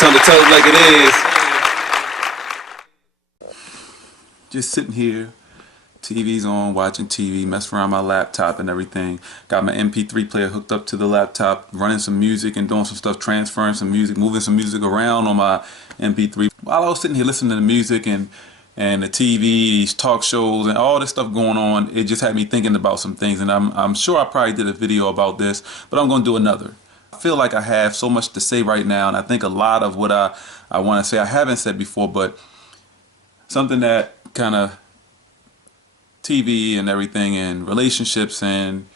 Time to tell it like it is. Just sitting here, TV's on, watching TV, messing around my laptop and everything. Got my MP3 player hooked up to the laptop, running some music and doing some stuff, transferring some music, moving some music around on my MP3. While I was sitting here listening to the music and the TV, these talk shows and all this stuff going on, it just had me thinking about some things. And I'm sure I probably did a video about this, but I'm going to do another. I feel like I have so much to say right now, and I think a lot of what I want to say I haven't said before, but something that kind of TV and everything and relationships and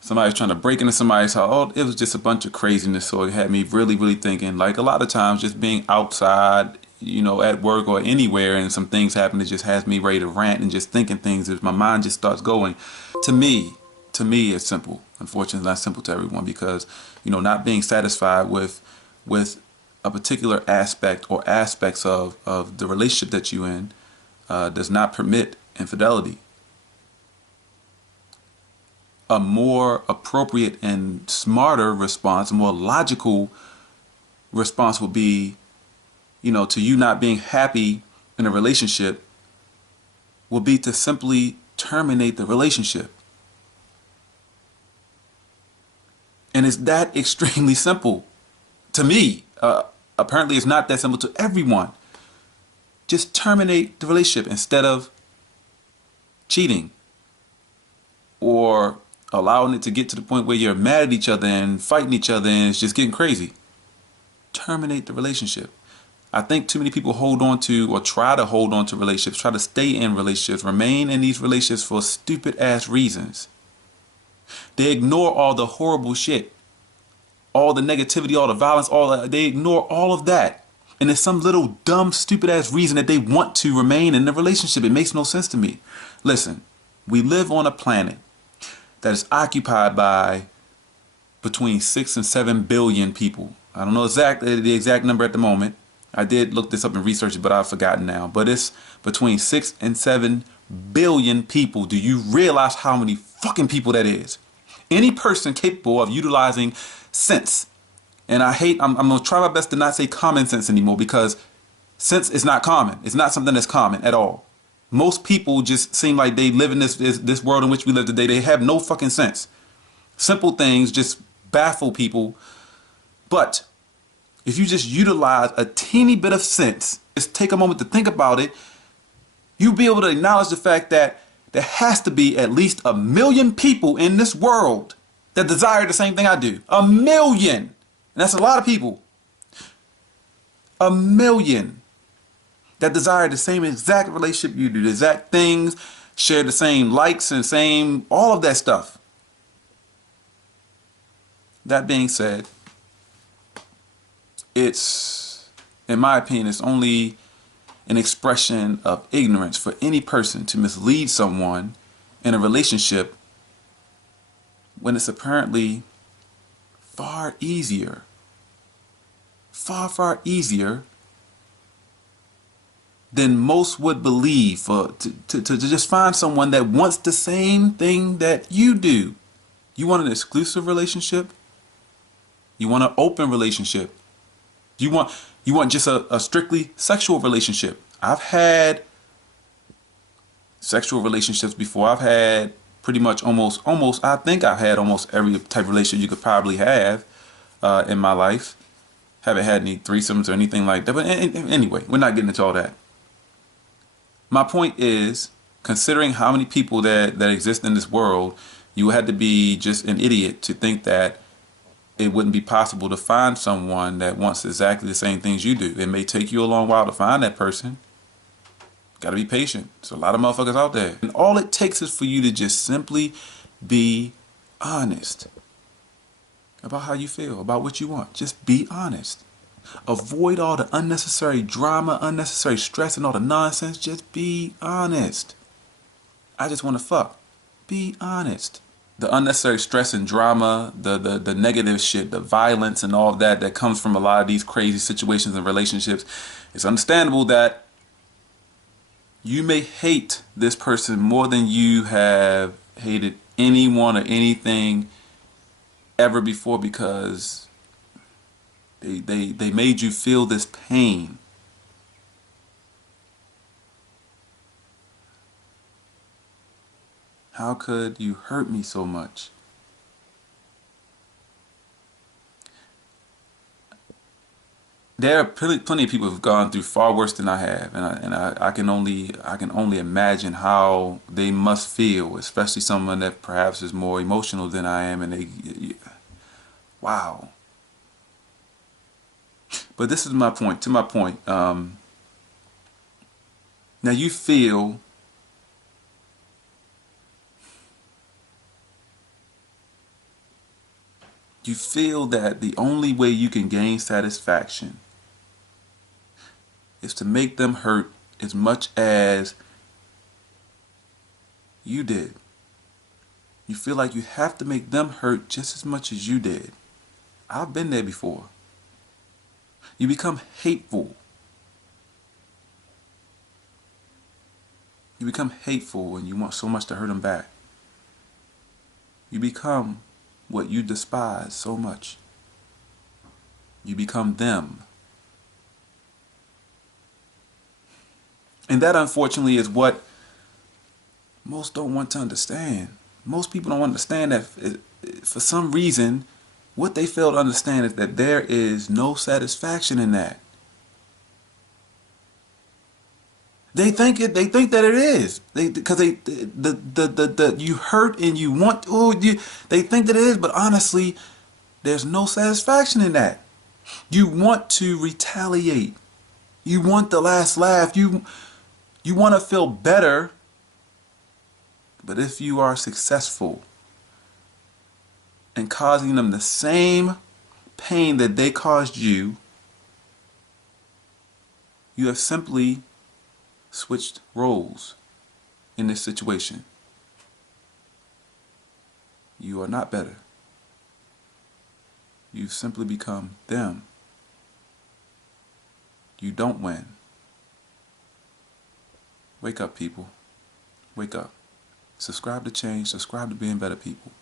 somebody's trying to break into somebody's house. Oh, it was just a bunch of craziness. So it had me really thinking, like a lot of times just being outside, you know, at work or anywhere and some things happen, it just has me ready to rant and just thinking things as my mind just starts going. To me it's simple. Unfortunately, it's not simple to everyone because, you know, not being satisfied with a particular aspect or aspects of the relationship that you're in does not permit infidelity. A more appropriate and smarter response, a more logical response would be, you know, to you not being happy in a relationship would be to simply terminate the relationship. And it's that extremely simple to me. Apparently it's not that simple to everyone. Just terminate the relationship instead of cheating or allowing it to get to the point where you're mad at each other and fighting each other and it's just getting crazy. Terminate the relationship. I think too many people hold on to or try to hold on to relationships, try to stay in relationships, remain in these relationships for stupid ass reasons. They ignore all the horrible shit, all the negativity, all the violence, they ignore all of that. And there's some little dumb, stupid ass reason that they want to remain in the relationship. It makes no sense to me. Listen, we live on a planet that is occupied by between 6 and 7 billion people. I don't know the exact number at the moment. I did look this up and research it, but I've forgotten now. But it's between 6 and 7 billion people. Do you realize how many fucking people that is? Any person capable of utilizing sense. And I'm going to try my best to not say common sense anymore because sense is not common. It's not something that's common at all. Most people just seem like they live in this world in which we live today. They have no fucking sense. Simple things just baffle people. But if you just utilize a teeny bit of sense, just take a moment to think about it, you'll be able to acknowledge the fact that there has to be at least 1 million people in this world that desire the same thing I do. 1 million. And that's a lot of people. 1 million that desire the same exact relationship you do, the exact things, share the same likes and same, all of that stuff. That being said, it's, in my opinion, it's only an expression of ignorance for any person to mislead someone in a relationship when it's apparently far easier, far easier than most would believe to just find someone that wants the same thing that you do. You want an exclusive relationship? You want an open relationship? You want just a strictly sexual relationship? I've had sexual relationships before. I've had pretty much almost I think I've had almost every type of relationship you could probably have in my life. Haven't had any threesomes or anything like that. But anyway, we're not getting into all that. My point is, considering how many people that exist in this world, you had to be just an idiot to think that it wouldn't be possible to find someone that wants exactly the same things you do. It may take you a long while to find that person. Got to be patient. There's a lot of motherfuckers out there. And all it takes is for you to just simply be honest about how you feel, about what you want. Just be honest. Avoid all the unnecessary drama, unnecessary stress, and all the nonsense. Just be honest. I just want to fuck. Be honest. The unnecessary stress and drama, the negative shit, the violence and all that comes from a lot of these crazy situations and relationships. It's understandable that you may hate this person more than you have hated anyone or anything ever before, because They made you feel this pain. How could you hurt me so much? There are plenty of people who've gone through far worse than I have, I can only imagine how they must feel, especially someone that perhaps is more emotional than I am, and wow. But this is my point. To my point, now you feel that the only way you can gain satisfaction is to make them hurt as much as you did. You feel like you have to make them hurt just as much as you did. I've been there before. You become hateful. You become hateful and you want so much to hurt them back. You become what you despise so much. You become them. And that, unfortunately, is what most don't want to understand. Most people don't understand that for some reason, what they fail to understand is that there is no satisfaction in that. They think it. They think that it is. Because you hurt and you want. They think that it is, but honestly, there's no satisfaction in that. You want to retaliate. You want the last laugh. You want to feel better. But if you are successful in causing them the same pain that they caused you, you have simply switched roles in this situation. You are not better. You've simply become them. You don't win. Wake up, people. Wake up. Subscribe to change. Subscribe to being better people.